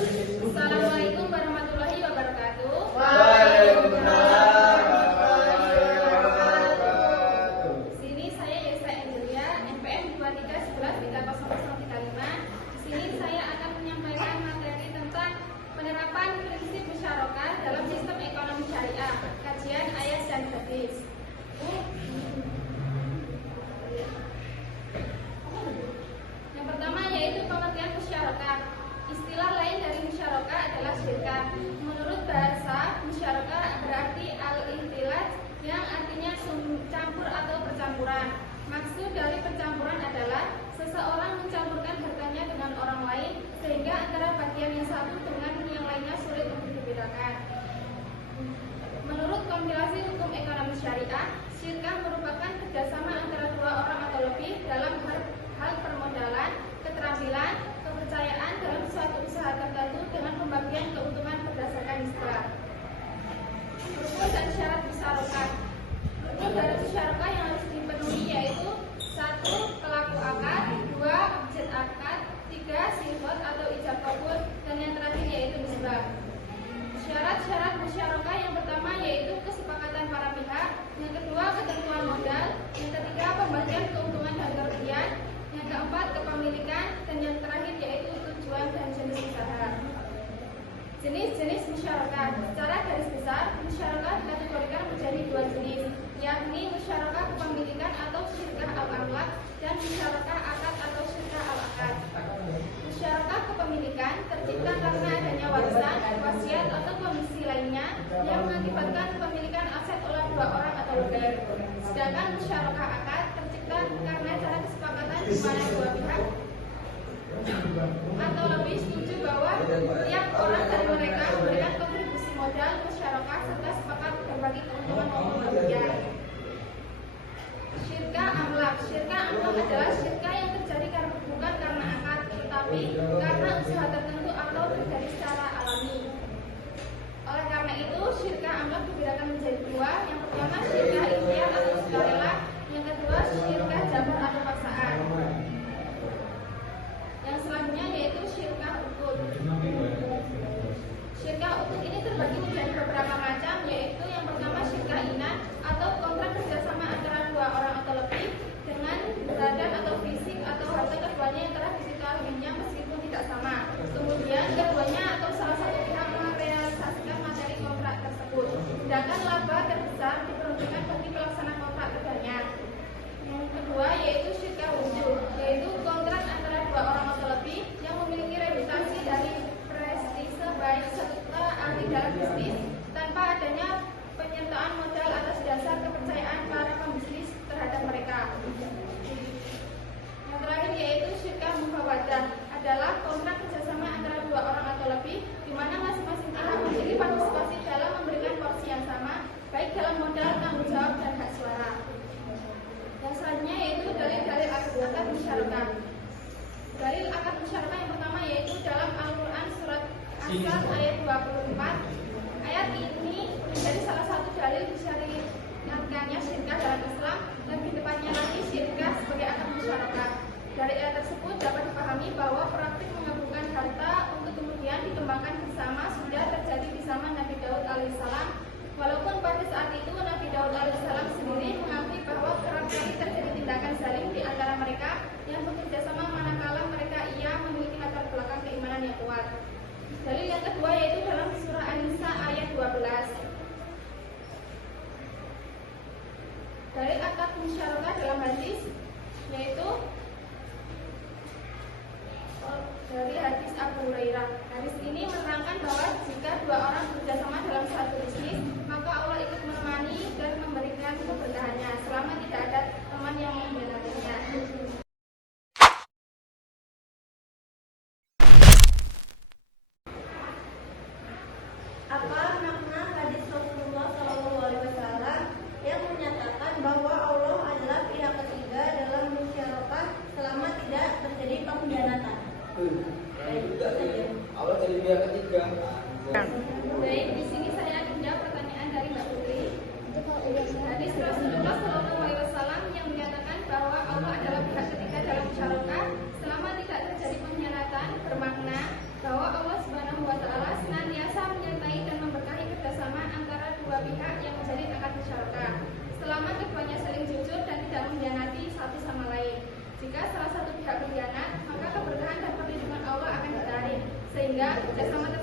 Assalamualaikum warahmatullahi wabarakatuh. Waalaikumsalam warahmatullahi wabarakatuh. Sini saya Yesa Angelia, NPM 23113035. Di sini saya akan menyampaikan materi tentang penerapan prinsip musyarakah dalam sistem ekonomi syariah, kajian ayat dan hadis. Yang pertama yaitu pengertian musyarakah. Istilah lain dari musyarakah adalah syirkah. Menurut bahasa, musyarakah berarti al-ihtilaj yang artinya campur atau percampuran. Maksud dari pencampuran adalah seseorang mencampurkan hartanya dengan orang lain sehingga antara bagian yang satu dengan yang lainnya sulit untuk dibedakan. Menurut kompilasi hukum ekonomi syariah, syirkah merupakan kerjasama antara dua orang atau lebih dalam hal permodalan, keterampilan, kepercayaan dalam suatu usaha tertentu dengan pembagian keuntungan berdasarkan nisbah. Rukun dan syarat musyarakah. Rukun dari musyarakah yang harus dipenuhi yaitu 1. Pelaku akad, 2. Objek akad, 3. Sifat atau ijab kabul, dan yang terakhir yaitu nisbah. Syarat-syarat musyarakah yang pertama yaitu kesepakatan para pihak, yang kedua ketentuan modal, yang ketiga pembagian keuntungan dan kerugian, yang keempat kepemilikan, dan yang terakhir yaitu tujuan dan jenis usaha. Jenis-jenis musyarakah. Secara garis besar, musyarakah dikategorikan menjadi dua jenis, yakni musyarakah kepemilikan atau syirkah al-amlak dan musyarakah akad atau syirkah al-akad. Musyarakah kepemilikan tercipta karena adanya warisan, wasiat atau kondisi lainnya yang mengakibatkan kepemilikan aset oleh dua orang atau lebih. Sedangkan musyarakah akad tercipta karena cara kesepakatan di mana dua pihak atau lebih setuju bahwa tiap orang dari mereka memberikan kontribusi modal musyarakah serta sepakat berbagi keuntungan maupun kerugian. Syirkah amlak. Syirkah amlak adalah syirkah yang terjadi bukan karena akad, tetapi karena usaha tertentu atau terjadi secara alami. Oleh karena itu, syirkah amlak dibedakan menjadi dua. Yang pertama syirkah ikhtiar atau sukarela, yang kedua syirkah jabar atau paksaan. Yang selanjutnya yaitu syirkah uqud. Syirkah uqud ini terbagi menjadi beberapa macam, yaitu yang pertama syirkah inat atau kontrak kerjasama antara dua orang atau lebih dengan badan atau fisik atau harta keduanya yang telah diketahuinya meskipun tidak sama. Kemudian keduanya atau salah satu pihak merealisasikan materi kontrak tersebut, sedangkan laba terbesar diperuntukkan bagi pelaksana kontrak keduanya. Yang kedua yaitu syirkah wujud, yaitu kontrak antara dua orang atau lebih yang memiliki reputasi dari prestise baik serta ahli dalam bisnis tanpa adanya penyertaan modal atas dasar kepercayaan para pembisnis terhadap mereka. Yang terakhir yaitu syirkah mufawadah, adalah kontrak kerjasama antara dua orang atau lebih di mana masing-masing pihak memiliki partisipasi dalam memberikan porsi yang sama baik dalam modal, tanggung jawab, dan hak suara. Yang selanjutnya yaitu dalil-dalil akad musyarakah. Dalil akad musyarakah yang pertama yaitu dalam Al-Quran surat As-Sad ayat 24. Ayat ini menjadi salah satu dalil disyariatkannya syirkah dalam Islam, dan di depannya lagi syirkah sebagai akad musyarakah. Dari ayat tersebut dapat dipahami bahwa praktik menggabungkan harta untuk kemudian dikembangkan bersama sudah terjadi di zaman Nabi Daud alaihissalam. Walaupun pada saat itu Nabi Daud alaihissalam sendiri mengakui bahwa kerap kali terjadi tindakan zalim di antara mereka yang bekerja sama manakala mereka memiliki latar belakang keimanan yang kuat. Dalil yang kedua yaitu dalam surah An-Nisa ayat 12. Dalil akad musyarakah dalam hadis yaitu dari hadis Abu Hurairah. Hadis ini menerangkan bahwa jika dua orang bekerjasama dalam satu bisnis, maka Allah ikut menemani dan memberikan keberkahannya selama tidak ada teman yang membenarkannya. Apa makna hadis Rasulullah SAW yang menyatakan bahwa Allah adalah pihak ketiga dalam musyarakah selama tidak terjadi pengkhianatan? Allah jadi pihak ketiga. Baik, di sini saya akan menjawab pertanyaan dari Mbak Putri. Hadis Rasulullah SAW yang menyatakan bahwa Allah adalah pihak ketiga dalam musyarakah selama tidak terjadi pengkhianatan bermakna bahwa Allah Subhanahu jika salah satu pihak berkhianat, maka keberkahan dan perlindungan Allah akan ditarik, sehingga kerjasama